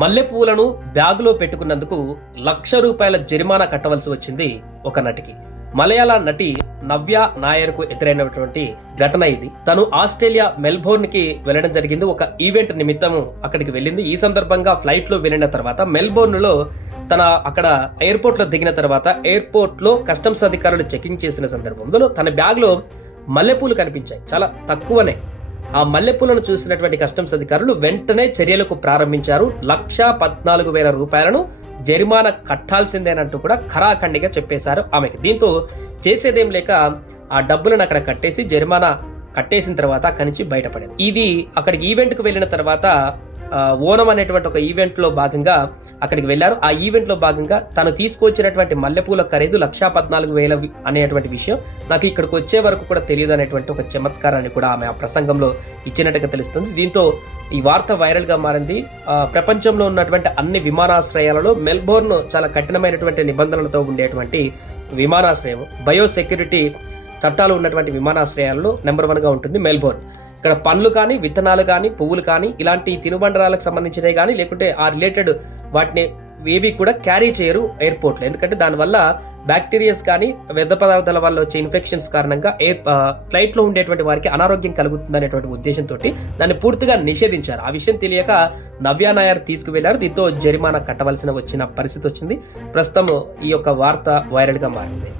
మల్లెపూలను బ్యాగులో పెట్టుకున్నందుకు ₹1,00,000 జరిమానా కట్టవలసి వచ్చింది ఒక నటికి. మలయాళ నటి నవ్య నాయర్కు ఎదురైనటువంటి ఘటన ఇది. తను ఆస్ట్రేలియా మెల్బోర్న్ కి వెళ్ళడం జరిగింది. ఒక ఈవెంట్ నిమిత్తం అక్కడికి వెళ్ళింది. ఈ సందర్భంగా ఫ్లైట్ లో వెళ్ళిన తర్వాత మెల్బోర్న్ లో అక్కడ ఎయిర్పోర్ట్ లో దిగిన తర్వాత ఎయిర్పోర్ట్ లో కస్టమ్స్ అధికారులు చెకింగ్ చేసిన సందర్భంలో తన బ్యాగ్ లో మల్లెపూలు కనిపించాయి, చాలా తక్కువనే. ఆ మల్లెపూలను చూసినటువంటి కస్టమ్స్ అధికారులు వెంటనే చర్యలకు ప్రారంభించారు. ₹1,14,000 జరిమానా కట్టాల్సిందేనంటూ కూడా ఖరాఖండిగా చెప్పేశారు ఆమెకి. దీంతో చేసేదేం లేక ఆ డబ్బులను అక్కడ కట్టేసి జరిమానా కట్టేసిన తర్వాత అక్కడి నుంచి బయటపడింది. ఇది అక్కడికి ఈవెంట్ కు వెళ్ళిన తర్వాత ఓనం అనేటువంటి ఒక ఈవెంట్ లో భాగంగా అక్కడికి వెళ్లారు. ఆ ఈవెంట్ లో భాగంగా తను తీసుకొచ్చినటువంటి మల్లెపూల ఖరీదు ₹1,14,000 అనేటువంటి విషయం నాకు ఇక్కడికి వచ్చే వరకు కూడా తెలియదు అనేటువంటి ఒక చమత్కారాన్ని కూడా ఆమె ఆ ప్రసంగంలో ఇచ్చినట్టుగా తెలుస్తుంది. దీంతో ఈ వార్త వైరల్ గా మారింది. ప్రపంచంలో ఉన్నటువంటి అన్ని విమానాశ్రయాలలో మెల్బోర్న్ చాలా కఠినమైనటువంటి నిబంధనలతో ఉండేటువంటి విమానాశ్రయం. బయోసెక్యూరిటీ చట్టాలు ఉన్నటువంటి విమానాశ్రయాల్లో నెంబర్ 1 గా ఉంటుంది మెల్బోర్న్. ఇక్కడ పండ్లు కానీ, విత్తనాలు కానీ, పువ్వులు కానీ, ఇలాంటి తినుబండరాలకు సంబంధించినవి కానీ, లేకుంటే ఆ రిలేటెడ్ వాటిని ఏవి కూడా క్యారీ చేయరు ఎయిర్పోర్ట్లో. ఎందుకంటే దానివల్ల బ్యాక్టీరియాస్ కానీ, వ్యర్థ పదార్థాల వల్ల వచ్చే ఇన్ఫెక్షన్స్ కారణంగా ఫ్లైట్లో ఉండేటువంటి వారికి అనారోగ్యం కలుగుతుంది అనేటువంటి ఉద్దేశంతో దాన్ని పూర్తిగా నిషేధించారు. ఆ విషయం తెలియక నవ్య నాయర్ తీసుకువెళ్లారు. దీంతో జరిమానా కట్టవలసిన వచ్చిన పరిస్థితి వచ్చింది. ప్రస్తుతం ఈ యొక్క వార్త వైరల్ గా మారింది.